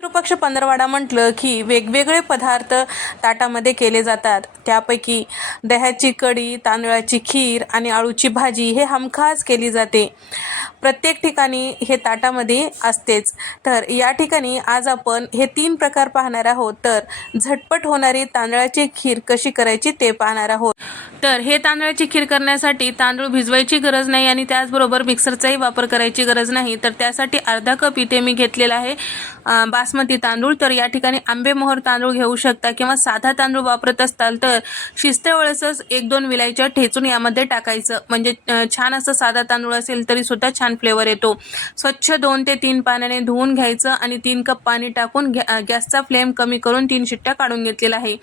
पितृपक्ष पंधरवाडा म्हटलं की वेगवेगळे पदार्थ ताटामध्ये केले जातात. त्यापैकी दह्याची कढी तांदळाची खीर आणि आळूची भाजी हे हमखास केली जाते. प्रत्येक ठिकाणी हे ताटामध्ये असतेच. तर या ठिकाणी आज आपण हे तीन प्रकार पाहणार आहोत. तर झटपट होणारी तांदळाची खीर कशी करायची ते पाहणार आहोत. तर हे तांदळाची खीर करण्यासाठी तांदूळ भिजवायची गरज नाही आणि त्याचबरोबर मिक्सरचाही वापर करायची गरज नाही. तर त्यासाठी अर्धा कप इथे मी घेतलेला आहे. बासमती तांदूळ तर या ठिकाणी आंबेमोहर तांदूळ घेऊ शकता किंवा साधा तांदूळ वापरत असताल तर शिजते वेळेसच एक दोन विलायच्या ठेचून यामध्ये टाकायचं. म्हणजे छान असं साधा तांदूळ असेल तरी सुद्धा छान फ्लेवर येतो. स्वच्छ दोन ते तीन पाण्याने धुवून घ्यायचं आणि तीन कप पाणी टाकून घ्या गॅसचा फ्लेम कमी करून तीन शिट्ट्या काढून घेतलेला आहे.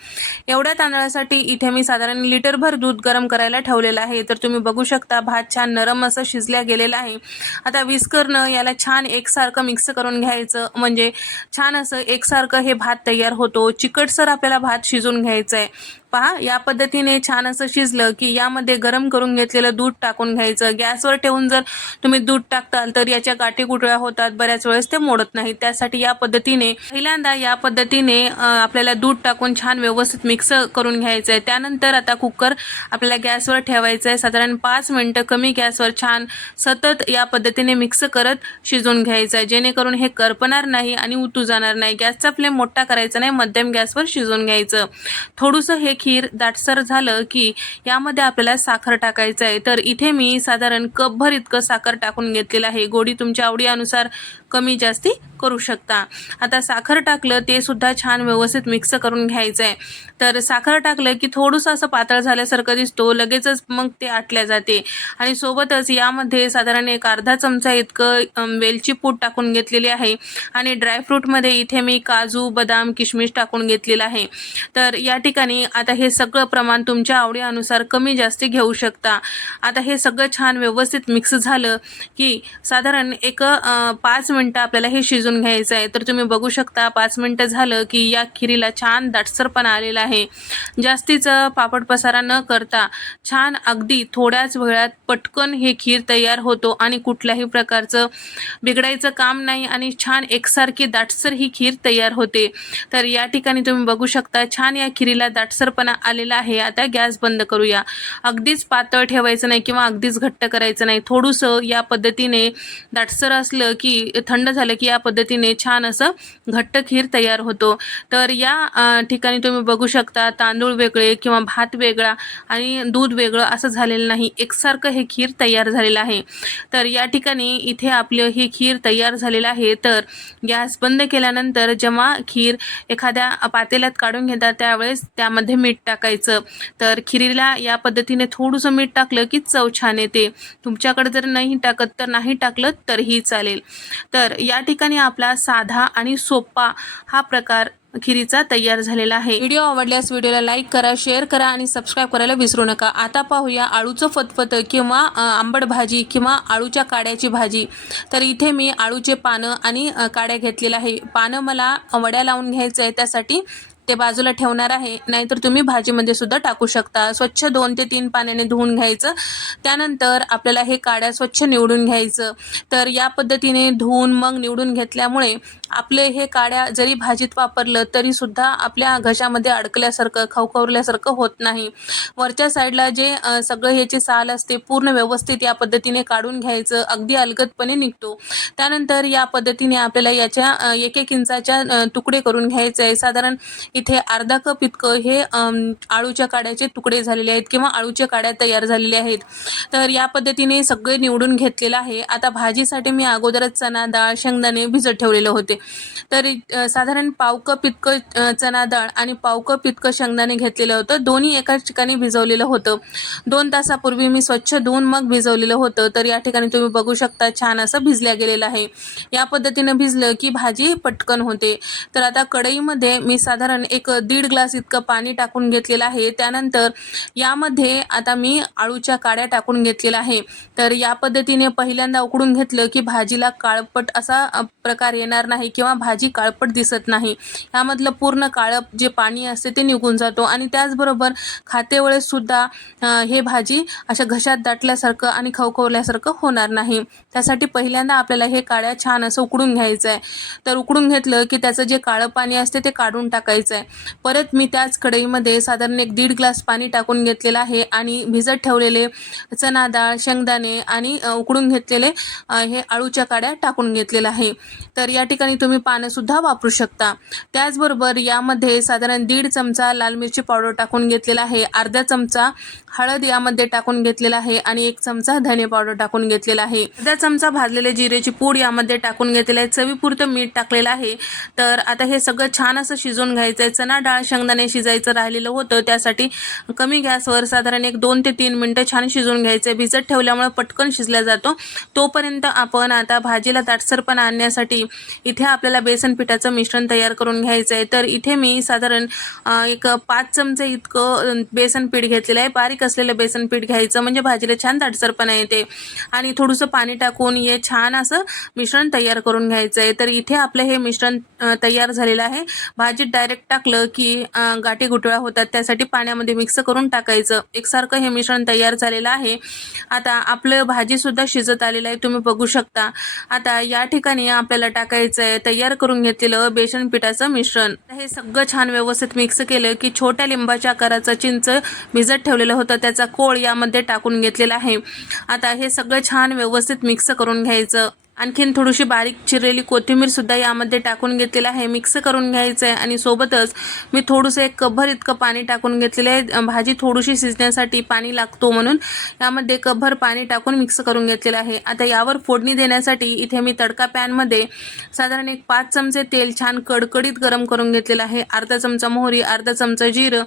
एवढ्या तांदळासाठी इथे मी साधारण लिटरभर दूध गरम करायला ठेवलेलं आहे. तर तुम्ही बघू शकता भात छान नरम असं शिजल्या गेलेला आहे. आता विस्करनं याला छान एकसारखं मिक्स करून घ्यायचं. म्हणजे छान असं एकसारखं हे भात तयार होतो. चिकटसर आपल्याला भात शिजून घ्यायचं आहे पहा या पद्धतीने छान असं शिजलं की यामध्ये गरम करून घेतलेलं दूध टाकून घ्यायचं. गॅसवर ठेवून जर तुम्ही दूध टाकताल तर याच्या गाठी गुटळ्या होतात. बऱ्याच वेळेस ते मोडत नाही. त्यासाठी या पद्धतीने पहिल्यांदा या पद्धतीने आपल्याला दूध टाकून छान व्यवस्थित मिक्स करून घ्यायचं आहे त्यानंतर आता कुकर आपल्याला गॅसवर ठेवायचं आहे साधारण पाच मिनटं कमी गॅसवर छान सतत या पद्धतीने मिक्स करत शिजवून घ्यायचं आहे जेणेकरून हे करपणार नाही आणि उतू जाणार नाही. गॅसचा फ्लेम मोठा करायचा नाही. मध्यम गॅसवर शिजवून घ्यायचं. थोडंसं हे खीर दाटसर झालं की यामध्ये आपल्याला साखर टाकायचं आहे तर इथे मी साधारण कपभर इतकं साखर टाकून घेतलेलं आहे. गोडी तुमच्या आवडीनुसार कमी जास्ती करू शकता. आता साखर टाकलं ते सुद्धा छान व्यवस्थित मिक्स करून घ्यायचं आहे तर साखर टाकलं की थोडंसं असं पातळ झाल्यासारखं दिसतो लगेचच मग ते आटल्या जाते. आणि सोबतच यामध्ये साधारण एक अर्धा चमचा इतकं वेलची पूड टाकून घेतलेली आहे. आणि ड्रायफ्रूटमध्ये इथे मी काजू बदाम किशमिश टाकून घेतलेलं आहे. तर या ठिकाणी आता हे सगळं प्रमाण तुमच्या आवडीनुसार कमी जास्ती घेऊ शकता. आता हे सगळं छान व्यवस्थित मिक्स झालं की साधारण एक पाच मिनटं आपल्याला हे शिजून घ्यायचं आहे. तर तुम्ही बघू शकता पाच मिनटं झालं की या खिरीला छान दाटसरपणा आलेला आहे. जास्तीचं पापड पसारा न करता छान अगदी थोड्याच वेळात पटकन हे खीर तयार होतो आणि कुठल्याही प्रकारचं बिघडायचं काम नाही आणि छान एकसारखी दाटसर ही खीर तयार होते. तर या ठिकाणी तुम्ही बघू शकता छान या खिरीला दाटसरपणा आलेला आहे. आता गॅस बंद करूया. अगदीच पातळ ठेवायचं नाही किंवा अगदीच घट्ट करायचं नाही. थोडंसं या पद्धतीने दाटसर असलं की थंड झालं की या पद्धतीने छान असं घट्ट खीर तयार होतो. तर या ठिकाणी तुम्ही बघू शकता तांदूळ वेगळे किंवा भात वेगळा आणि दूध वेगळं असं झालेलं नाही. एकसारखं हे खीर तयार झालेलं आहे. तर या ठिकाणी इथे आपलं ही खीर तयार झालेलं आहे. तर गॅस बंद केल्यानंतर जेव्हा खीर एखाद्या पातेल्यात काढून घेतात त्यावेळेस त्यामध्ये मीठ टाकायचं. तर खिरीला या पद्धतीने थोडंसं मीठ टाकलं की चव छान येते. तुमच्याकडे जर नाही टाकत तर नाही टाकलं तरीही चालेल. तर या ठिकाणी आपला साधा आणि सोपा हा प्रकार खिरीचा तयार झालेला आहे. व्हिडिओ आवडल्यास व्हिडिओला लाईक करा शेअर करा आणि सबस्क्राईब करायला विसरू नका. आता पाहूया आळूचं फतफत किंवा आंबट भाजी किंवा आळूच्या काड्याची भाजी. तर इथे मी आळूचे पानं आणि काड्या घेतलेल्या आहे. पानं मला वड्या लावून घ्यायचं आहे त्यासाठी ते बाजूला ठेवणार आहे. नाहीतर तुम्ही भाजीमध्ये सुद्धा टाकू शकता. स्वच्छ दोन ते तीन पाण्याने धुवून घ्यायचं. त्यानंतर आपल्याला हे काड्या स्वच्छ निवडून घ्यायचं. तर या पद्धतीने धुवून मग निवडून घेतल्यामुळे आपले हे काड्या जरी भाजीत वापरलं तरी सुद्धा आपल्या घशामध्ये अडकल्यासारखं खवखवल्यासारखं होत नाही. वरच्या साईडला जे सगळं ह्याची साल असते पूर्ण व्यवस्थित या पद्धतीने काढून घ्यायचं. अगदी अलगदपणे निघतो. त्यानंतर या पद्धतीने आपल्याला याच्या एक एक इंचाच्या तुकडे करून घ्यायचे. आहे साधारण इथे अर्धा कप इतकं हे आळूच्या काड्याचे तुकडे झालेले आहेत किंवा आळूच्या काड्या तयार झालेल्या आहेत. तर या पद्धतीने सगळे निवडून घेतलेलं आहे. आता भाजीसाठी मी अगोदरच चना डाळ शेंगदाणे भिजत ठेवलेले होते. तर साधारण पाव कप इतकं चणा चना डाळ आणि पाव कप इतकं शेंगदाणे घेतलेलं होतं. दोन्ही एकाच ठिकाणी भिजवलेलं होतं. दोन तासापूर्वी मी स्वच्छ धुवून मग भिजवलेलं होतं. तर या ठिकाणी तुम्ही बघू शकता छान असं भिजल्या गेलेलं आहे. या पद्धतीनं भिजलं की भाजी पटकन होते. तर आता कढईमध्ये मी साधारण एक दीड ग्लास इतकं पाणी टाकून घेतलेलं आहे. त्यानंतर यामध्ये आता मी आळूच्या काड्या टाकून घेतलेल्या आहे. तर या पद्धतीने पहिल्यांदा उकडून घेतलं की भाजीला काळपट असा प्रकार येणार नाही किंवा भाजी काळपट दिसत नाही. यामधलं पूर्ण काळप जे पाणी असते ते निघून जातो आणि त्याचबरोबर खातेवेळेससुद्धा सुद्धा हे भाजी अशा घशात दाटल्यासारखं आणि खवखवल्यासारखं होणार नाही. त्यासाठी पहिल्यांदा आपल्याला हे काळ्या छान असं उकडून घ्यायचं आहे तर उकडून घेतलं की त्याचं जे काळं पाणी असते ते काढून टाकायचं आहे. परत मी त्याच कढईमध्ये साधारण एक दीड ग्लास पाणी टाकून घेतलेलं आहे आणि भिजत ठेवलेले चना डाळ शेंगदाणे आणि उकडून घेतलेले हे आळूच्या काड्या टाकून घेतलेलं आहे. तर या ठिकाणी तुम्ही पानंसुद्धा वापरू शकता. त्याचबरोबर यामध्ये साधारण दीड चमचा लाल मिरची पावडर टाकून घेतलेला आहे. अर्धा चमचा हळद यामध्ये टाकून घेतलेला आहे आणि एक चमचा धने पावडर टाकून घेतलेला आहे. अर्धा चमचा भाजलेले जिरेची पूड यामध्ये टाकून घेतलेला आहे. चवीपुरतं मीठ टाकलेलं आहे. तर आता हे सगळं छान असं शिजवून घ्यायचं आहे चना डाळ शेंगदाणे शिजायचं राहिलेलं होतं त्यासाठी कमी गॅसवर साधारण एक दोन ते तीन मिनटं छान शिजवून घ्यायचं. आहे भिजत ठेवल्यामुळे पटकन शिजला जातो. तोपर्यंत आपण आता भाजीला दाटसरपणा आणण्यासाठी इथे आपल्याला बेसन पिठाचं मिश्रण तयार करून घ्यायचं आहे तर इथे मी साधारण एक पाच चमचे इतकं बेसन पीठ घेतलेलं आहे. बारीक असलेलं बेसन पीठ घ्यायचं म्हणजे भाजीला छान दाटसरपणा येते. आणि थोडंसं पाणी टाकून हे छान असं मिश्रण तयार करून घ्यायचं आहे तर इथे आपलं हे मिश्रण तयार झालेलं आहे. भाजीत डायरेक्ट टाकलं की गाठी गुठळ्या होतात त्यासाठी पाण्यामध्ये मिक्स करून टाकायचं. एकसारखं हे मिश्रण तयार झालेलं आहे. आता आपलं भाजीसुद्धा शिजत आलेलं आहे तुम्ही बघू शकता. आता या ठिकाणी आपल्याला टाकायचं आहे तयार करून घेतलेलं बेसन पिठाचं मिश्रण. हे सगळं छान व्यवस्थित मिक्स केलं की छोट्या लिंबाच्या आकाराचं चिंच भिजत ठेवलेलं होतं. त्याचा कोळ यामध्ये टाकून घेतलेला आहे. आता हे सगळं छान व्यवस्थित मिक्स करून घ्यायचं. आणखीन थोडीशी बारीक चिरलेली कोथिंबीरसुद्धा यामध्ये टाकून घेतलेलं आहे. मिक्स करून घ्यायचं आहे आणि सोबतच मी थोडंसं एक कभर इतकं पाणी टाकून घेतलेलं आहे. भाजी थोडीशी शिजण्यासाठी पाणी लागतो म्हणून यामध्ये कभर पाणी टाकून मिक्स करून घेतलेलं आहे. आता यावर फोडणी देण्यासाठी इथे मी तडका पॅनमध्ये साधारण एक पाच चमचे तेल छान कडकडीत गरम करून घेतलेलं आहे. अर्धा चमचा मोहरी अर्धा चमचा जिरं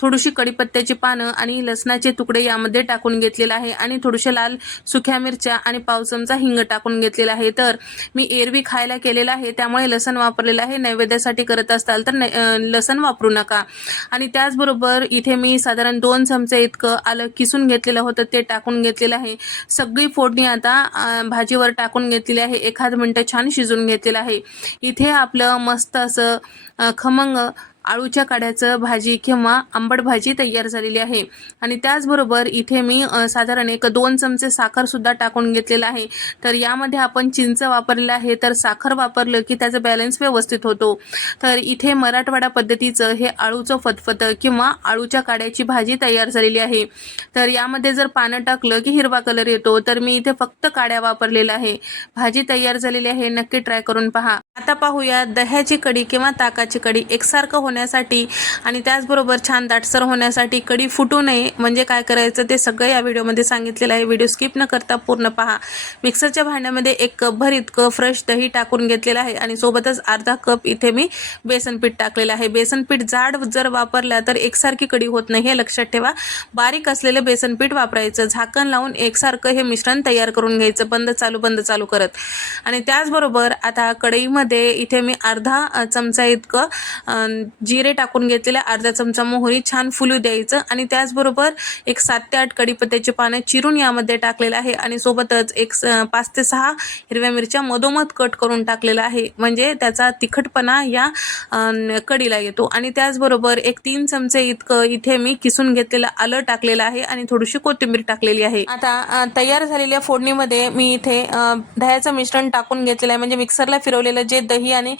थोडीशी कडीपत्त्याची पानं आणि लसणाचे तुकडे यामध्ये टाकून घेतलेलं आहे. आणि थोडेसे लाल सुक्या मिरच्या आणि पाव चमचा हिंग टाकून घेतलेला आहे. तर मी एरवी खायला केलेलं आहे. त्यामुळे लसण वापरलेलं आहे. नैवेद्यासाठी करत असाल तर लसण वापरू नका. आणि त्याचबरोबर इथे मी साधारण दोन चमचे इतकं आलं किसून घेतलेलं होतं. ते टाकून घेतलेलं आहे. सगळी फोडणी आता भाजीवर टाकून घेतलेली आहे. एखाद मिनटं छान शिजून घेतलेलं आहे. इथे आपलं मस्त असं खमंग आळूच्या काड्याचं भाजी किंवा आंबट भाजी तयार झालेली आहे. आणि त्याचबरोबर इथे मी साधारण एक दोन चमचे साखरसुद्धा टाकून घेतलेला आहे. तर यामध्ये आपण चिंच वापरलेलं आहे. तर साखर वापरलं की त्याचं बॅलन्स व्यवस्थित होतो. तर इथे मराठवाडा पद्धतीचं हे आळूचं फतफतं किंवा आळूच्या काड्याची भाजी तयार झालेली आहे. तर यामध्ये जर पानं टाकलं की हिरवा कलर येतो तर मी इथे फक्त काड्या वापरलेल्या आहे. भाजी तयार झालेली आहे. नक्की ट्राय करून पहा. आता पाहूया दह्याची कडी किंवा ताकाची कढी एकसारखं होण्यासाठी आणि त्याचबरोबर छान दाटसर होण्यासाठी कढी फुटू नये म्हणजे काय करायचं ते सगळं या व्हिडिओमध्ये सांगितलेलं आहे. व्हिडिओ स्किप न करता पूर्ण पहा. मिक्सरच्या भांड्यामध्ये एक कपभर इतकं फ्रेश दही टाकून घेतलेलं आहे आणि सोबतच अर्धा कप इथे मी बेसनपीठ टाकलेलं आहे. बेसनपीठ जाड जर वापरला तर एकसारखी कढी होत नाही हे लक्षात ठेवा. बारीक असलेलं बेसनपीठ वापरायचं. झाकण लावून एकसारखं हे मिश्रण तयार करून घ्यायचं. बंद चालू बंद चालू करत. आणि त्याचबरोबर आता कढईमध्ये इथे मी अर्धा चमचा इतकं जिरे टाकून घेतलेले अर्धा चमचा मोहरी छान फुलू द्यायचं आणि त्याचबरोबर एक सात ते आठ कडीपत्त्याची पानं चिरून यामध्ये टाकलेलं आहे आणि सोबतच एक स- पाच ते सहा हिरव्या मिरच्या मधोमध कट करून टाकलेला आहे. म्हणजे त्याचा तिखटपणा या कडीला येतो. आणि त्याचबरोबर एक तीन चमचे इतकं इथे मी किसून घेतलेलं आलं टाकलेलं आहे आणि थोडीशी कोथिंबीर टाकलेली आहे. आता तयार झालेल्या फोडणीमध्ये मी इथे दह्याचं मिश्रण टाकून घेतलेलं आहे. म्हणजे मिक्सरला फिरवलेलं जे दही आणि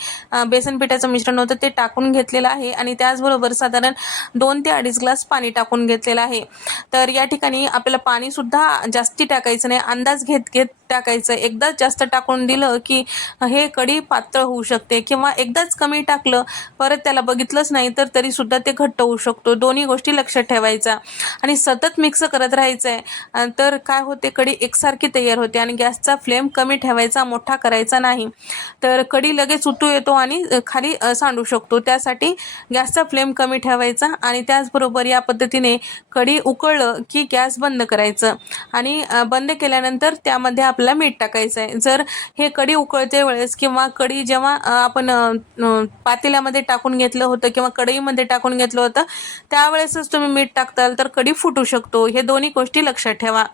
बेसन पिठाचं मिश्रण होतं ते टाकून घेतलेलं आहे आणि त्याचबरोबर साधारण दोन ते अडीच ग्लास पाणी टाकून घेतलेलं आहे. तर या ठिकाणी आपल्याला पाणीसुद्धा जास्ती टाकायचं नाही. अंदाज घेत घेत टाकायचं. एकदाच जास्त टाकून दिलं की हे कढी पातळ होऊ शकते किंवा एकदाच कमी टाकलं परत त्याला बघितलंच नाही तर तरीसुद्धा ते घट्ट होऊ शकतो. दोन्ही गोष्टी लक्षात ठेवायचा आणि सतत मिक्स करत राहायचं आहे तर काय होते? कढी एकसारखी तयार होते आणि गॅसचा फ्लेम कमी ठेवायचा मोठा करायचा नाही. तर कढी लगेच उतू येतो आणि खाली सांडू शकतो. त्यासाठी गॅसचा फ्लेम कमी ठेवायचा आणि त्याचबरोबर या पद्धतीने कढी उकळलं की गॅस बंद करायचं. आणि बंद केल्यानंतर त्यामध्ये आपल्याला मीठ टाकायचं आहे. जर हे कढी उकळते वेळेस किंवा कढी जेव्हा आपण पातेल्यामध्ये टाकून घेतलं होतं किंवा कढईमध्ये टाकून घेतलं होतं त्यावेळेसच तुम्ही मीठ टाकताल तर कढी फुटू शकतो. हे दोन्ही गोष्टी लक्षात ठेवा.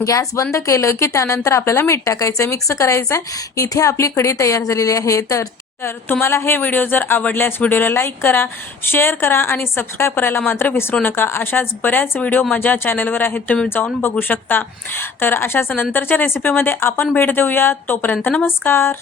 गॅस बंद केलं की त्यानंतर आपल्याला मीठ टाकायचं मिक्स करायचं इथे आपली कढी तयार झालेली आहे. तर तर तुम्हाला हे व्हिडिओ जर आवडल्यास व्हिडिओला लाईक करा शेअर करा आणि सबस्क्राईब करायला मात्र विसरू नका. अशाच बऱ्याच व्हिडिओ माझ्या चॅनलवर आहेत तुम्ही जाऊन बघू शकता. तर अशाच नंतरच्या रेसिपीमध्ये आपण भेट देऊया. तोपर्यंत नमस्कार.